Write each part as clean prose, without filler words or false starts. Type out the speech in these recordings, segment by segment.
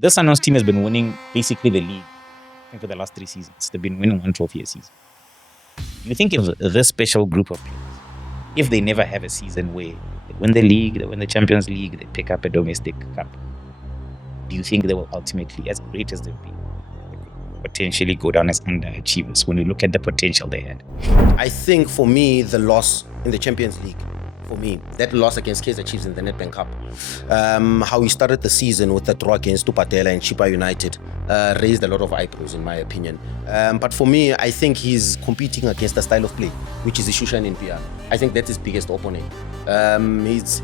This Sundowns team has been winning basically the league, I think, for the last 3 seasons. They've been winning one trophy a season. You think if this special group of players, if they never have a season where they win the league, they win the Champions League, they pick up a domestic cup, do you think they will ultimately, as great as they've been, potentially go down as underachievers when you look at the potential they had? I think for me, the loss in the Champions League, for me, that loss against Kaizer Chiefs in the Nedbank Cup, how he started the season with the draw against Tupatela and Chipa United, raised a lot of eyebrows in my opinion. But for me, I think he's competing against a style of play, which is Shushan in PR. I think that's his biggest opponent.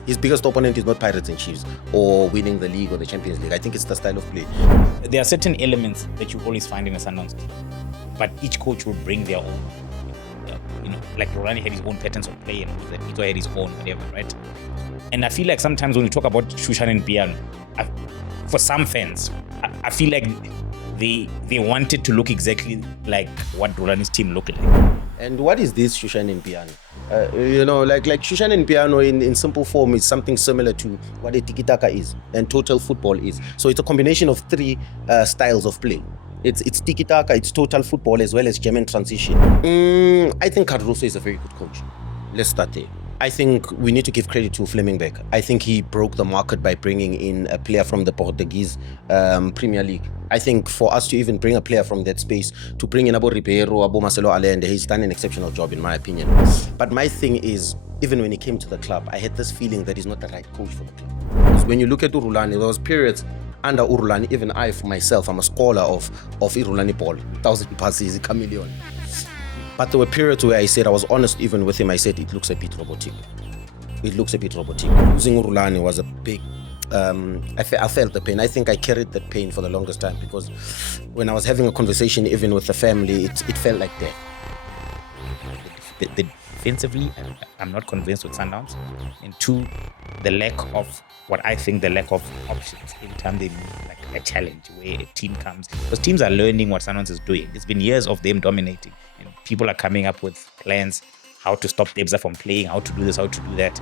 His biggest opponent is not Pirates and Chiefs or winning the league or the Champions League. I think it's the style of play. There are certain elements that you always find in a Sundowns team, but each coach will bring their own. Like Rorani had his own patterns of play and Ito had his own whatever, right? And I feel like sometimes when we talk about Shushan and Piano, for some fans, I feel like they wanted to look exactly like what Rorani's team looked like. And what is this Shushan and Piano? Like Shushan and Piano in simple form is something similar to what a tiki-taka is and total football is. So it's a combination of three styles of play. It's tiki-taka, it's total football as well as German transition. I think Cardoso is a very good coach. Let's start there. I think we need to give credit to Flemingbeck. I think he broke the market by bringing in a player from the Portuguese Premier League. I think for us to even bring a player from that space, to bring in Abo Ribeiro, Abo Marcelo Allende, he's done an exceptional job in my opinion. But my thing is, even when he came to the club, I had this feeling that he's not the right coach for the club. Because when you look at Urulani, there was periods under Urulani, even I, for myself, I'm a scholar of Urulani ball, 1,000 passes, a chameleon. But there were periods where I said, I was honest even with him, I said, it looks a bit robotic. It looks a bit robotic. Losing Urulani was a big, I felt the pain. I think I carried that pain for the longest time because when I was having a conversation, even with the family, it felt like death. Defensively, I'm not convinced with Sundowns. And two, the lack of options every time they meet like a challenge where a team comes, because teams are learning what Sundowns is doing. It's been years of them dominating, and people are coming up with plans how to stop Debza from playing, how to do this, how to do that.